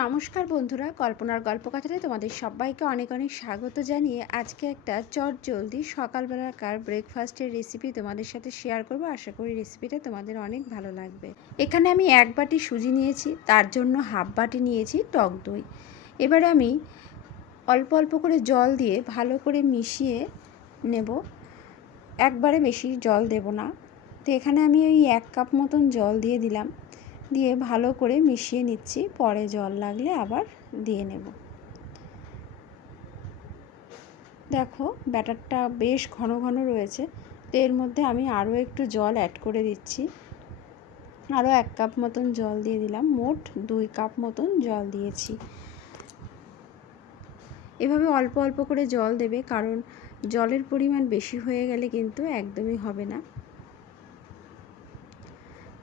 নমস্কার বন্ধুরা, কল্পনার গল্পকথাতে তোমাদের সবাইকে অনেক অনেক স্বাগত জানিয়ে আজকে একটা চট জলদি সকালবেলাকার ব্রেকফাস্টের রেসিপি তোমাদের সাথে শেয়ার করব। আশা করি রেসিপিটা তোমাদের অনেক ভালো লাগবে। এখানে আমি এক বাটি সুজি নিয়েছি, তার জন্য হাফ বাটি নিয়েছি টক দই। এবারে আমি অল্প অল্প করে জল দিয়ে ভালো করে মিশিয়ে নেব। একবারে বেশি জল দেব না। তো এখানে আমি ওই এক কাপ মতন জল দিয়ে দিলাম। দিয়ে ভালো করে মিশিয়ে নিচ্ছি। পরে জল লাগলে আবার দিয়ে নেব। দেখো, ব্যাটারটা বেশ ঘন ঘন রয়েছে। তো এর মধ্যে আমি আরও একটু জল অ্যাড করে দিচ্ছি। আরও এক কাপ মতন জল দিয়ে দিলাম। মোট দুই কাপ মতন জল দিয়েছি। এভাবে অল্প অল্প করে জল দেবে, কারণ জলের পরিমাণ বেশি হয়ে গেলে কিন্তু একদমই হবে না।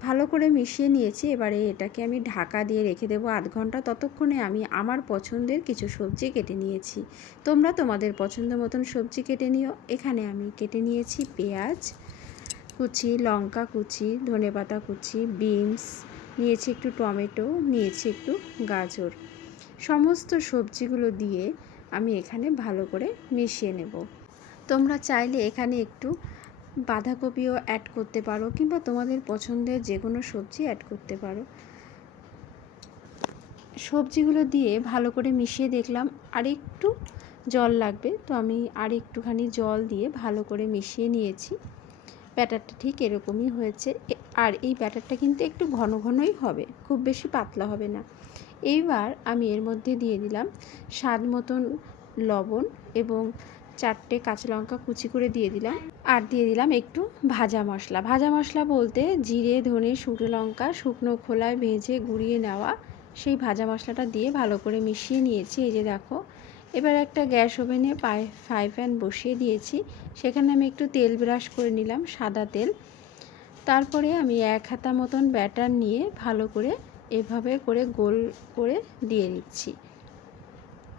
ভালো করে মিশিয়ে নিয়েছি। এবারে এটাকে আমি ঢাকা দিয়ে রেখে দেবো আধ ঘণ্টা। ততক্ষণে আমি আমার পছন্দের কিছু সবজি কেটে নিয়েছি। তোমরা তোমাদের পছন্দ মতন সবজি কেটে নিও। এখানে আমি কেটে নিয়েছি পেঁয়াজ কুচি, লঙ্কা কুচি, ধনেপাতা কুচি, বিনস, নিয়েছি একটু টমেটো, নিয়েছি একটু গাজর। সমস্ত সবজিগুলো দিয়ে আমি এখানে ভালো করে মিশিয়ে নেব। তোমরা চাইলে এখানে একটু বাঁধাকপিও অ্যাড করতে পারো কিংবা তোমাদের পছন্দের যে কোনো সবজি অ্যাড করতে পারো। সবজিগুলো দিয়ে ভালো করে মিশিয়ে দেখলাম আর একটু জল লাগবে, তো আমি আর একটুখানি জল দিয়ে ভালো করে মিশিয়ে নিয়েছি। ব্যাটারটা ঠিক এরকমই হয়েছে। আর এই ব্যাটারটা কিন্তু একটু ঘন ঘনই হবে, খুব বেশি পাতলা হবে না। এইবার আমি এর মধ্যে দিয়ে দিলাম স্বাদ মতন লবণ এবং চারটে কাঁচা লঙ্কা কুচি করে দিয়ে দিলাম। আর দিয়ে দিলাম একটু ভাজা মশলা। ভাজা মশলা বলতে জিরে, ধনে, শুকনো লঙ্কা, শুকনো খোলায় ভেজে গুঁড়িয়ে নেওয়া সেই ভাজা মশলাটা দিয়ে ভালো করে মিশিয়ে নিয়েছি। এই যে দেখো, এবার একটা গ্যাস ওভেনে পাই ফ্রাই প্যান বসিয়ে দিয়েছি। সেখানে আমি একটু তেল ব্রাশ করে নিলাম, সাদা তেল। তারপরে আমি এক হাতা মতন ব্যাটার নিয়ে ভালো করে এভাবে করে গোল করে দিয়ে দিচ্ছি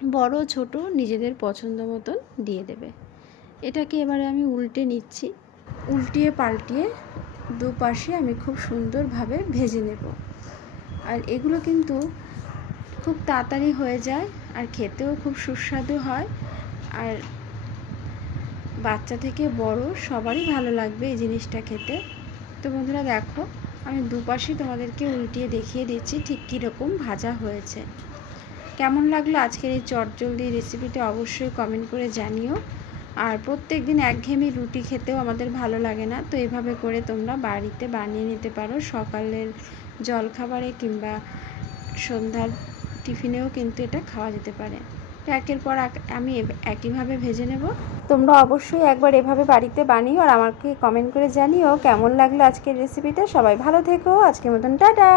বড় ছোট নিজেদের পছন্দ মতন দিয়ে দেবে। এটাকে এবারে আমি উল্টে নিচ্ছি। উল্টিয়ে পাল্টিয়ে দুপাশে আমি খুব সুন্দরভাবে ভেজে নেব। আর এগুলো কিন্তু খুব তাড়াতাড়ি হয়ে যায় আর খেতেও খুব সুস্বাদু হয়। আর বাচ্চা থেকে বড় সবারই ভালো লাগবে এই জিনিসটা খেতে। তো বন্ধুরা দেখো, আমি দুপাশে তোমাদেরকে উল্টিয়ে দেখিয়ে দিচ্ছি ঠিক কীরকম ভাজা হয়েছে। কেমন লাগল আজকের এই চটজলদি রেসিপিটা অবশ্যই কমেন্ট করে জানিও। আর প্রত্যেক দিন একঘেয়েমি রুটি খেতেও আমাদের ভালো লাগে না, তো এভাবে করে তোমরা বাড়িতে বানিয়ে নিতে পারো। সকালের জলখাবারে কিংবা সন্ধ্যার টিফিনেও কিন্তু এটা খাওয়া যেতে পারে। তো একের পর আমি একইভাবে ভেজে নেব। তোমরা অবশ্যই একবার এভাবে বাড়িতে বানিও আর আমাকে কমেন্ট করে জানিও কেমন লাগল আজকের রেসিপিটা সবাই ভালো থেকো। আজকের মতন টাটা!